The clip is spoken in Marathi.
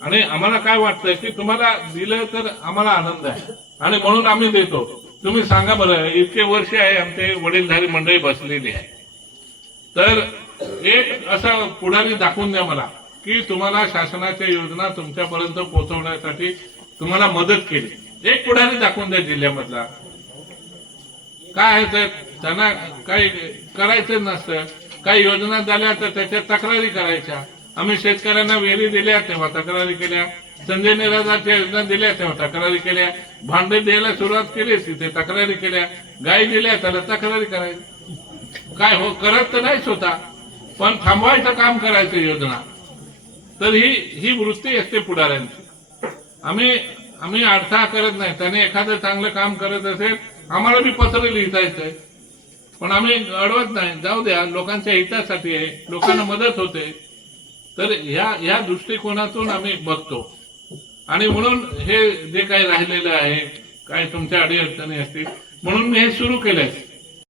आणि आम्हाला काय वाटतंय की तुम्हाला दिलं तर आम्हाला आनंद आहे. आणि म्हणून आम्ही देतो. तुम्ही सांगा बरं इतके वर्ष आहे आमचे वडीलधारी मंडळी बसलेली आहे. तर एक असं पुढारी दाखवून द्या मला की तुम्हाला शासनाच्या योजना तुमच्यापर्यंत पोहोचवण्यासाठी तुम्हाला मदत केली. एक पुढारी दाखवून द्या जिल्ह्यामधला. काय आहे तर त्यांना काही करायचं नसतं. काही योजना झाल्या तर त्याच्या तक्रारी करायच्या. आम्ही शेतकऱ्यांना विहिरी दिल्या तेव्हा तक्रारी केल्या. संजय निराधारच्या योजना दिल्या तेव्हा तक्रारी केल्या. भांडे द्यायला सुरुवात केली तिथे तक्रारी केल्या. गाय दिल्या त्याला तक्रारी करायची. काय हो करत तर नाहीच होता. पण थांबवायचं काम करायचं योजना. तर ही ही वृत्ती असते पुढाऱ्यांची. आम्ही आम्ही अडथळा करत नाही. त्याने एखादं चांगलं काम करत असेल आम्हाला बी पत्र लिहिता येतंय पण आम्ही अडवत नाही. जाऊ द्या लोकांच्या हितासाठी आहे. लोकांना मदत होते. तर ह्या या दृष्टिकोनातून आम्ही बघतो. आणि म्हणून हे जे काही राहिलेलं आहे काय तुमच्या अडीअडचणी असतील म्हणून मी हे सुरू केलंय.